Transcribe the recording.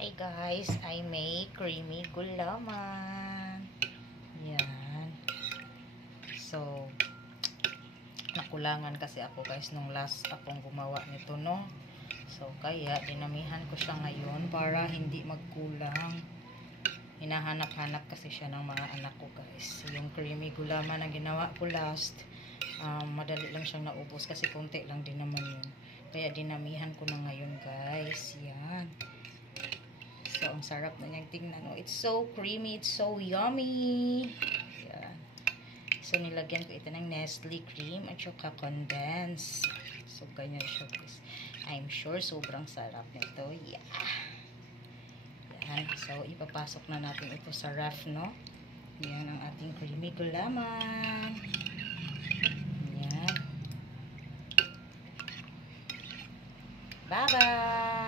Hi guys, I make creamy gulaman. Yan. So, nakulangan kasi ako guys nung last akong gumawa nito, no? So, kaya dinamihan ko siya ngayon para hindi magkulang. Hinahanap-hanap kasi siya ng mga anak ko guys. Yung creamy gulaman na ginawa ko last, madali lang siyang naubos kasi konti lang din naman yun. Kaya dinamihan ko na ngayon guys. Yan. So, ang sarap na niyang tingnan. Oh, it's so creamy. It's so yummy. Yan. So, nilagyan ko ito ng Nestle cream at saka condense. So, ganyan siya guys. I'm sure sobrang sarap nito. Yeah. Yan. So, ipapasok na natin ito sa ref, no? Yan ang ating creamy gulaman. Yan. Bye-bye!